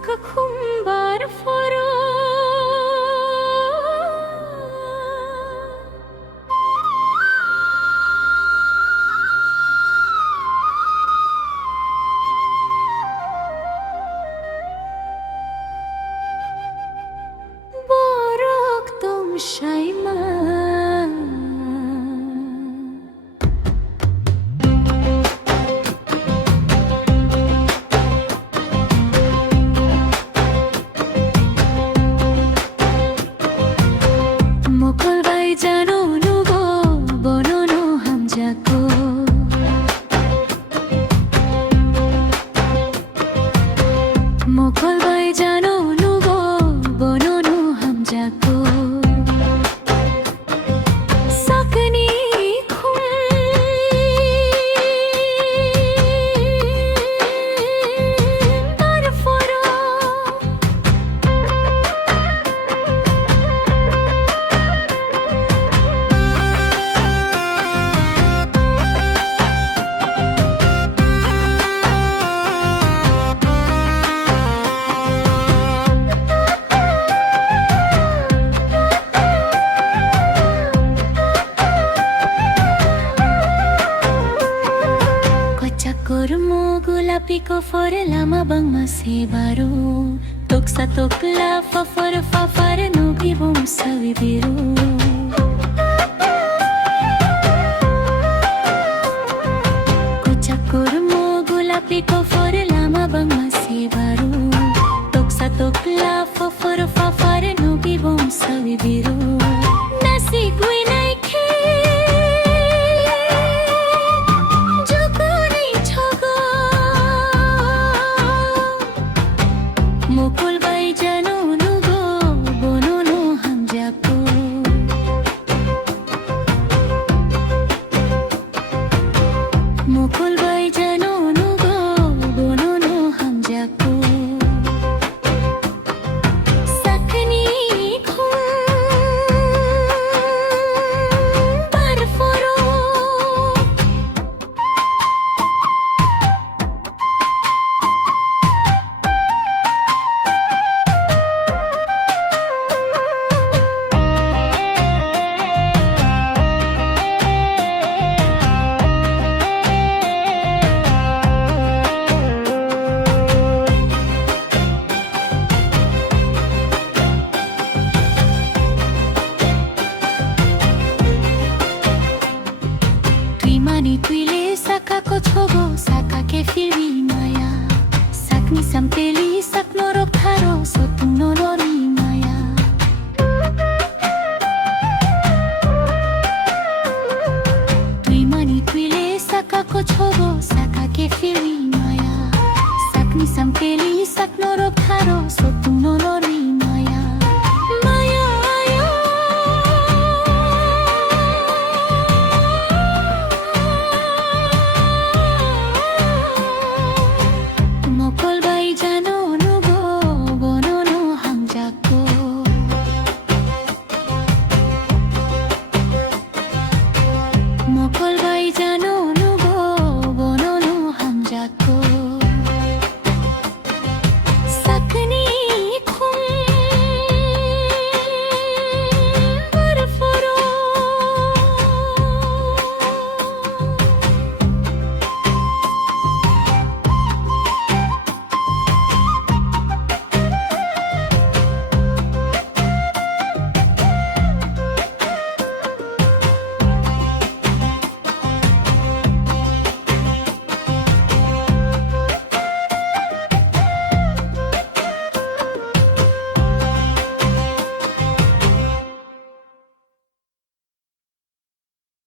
Sakakumbar faro Borok tum shaima Kurmo gulapi ko for lama bang masibaro Toksa tokla fa for no bibum savibiru Kucha kurmo gulapi ko for lama bang masibaro Toksa tokla fa for no bibum savibiru Nasi guina Tuile saka ko chobo saka ke firi maya sakni sampeli sakno rokharo sotung no lori maya tuile saka ko chobo saka ke firi maya sakni sampeli sakno rokharo sotung no lori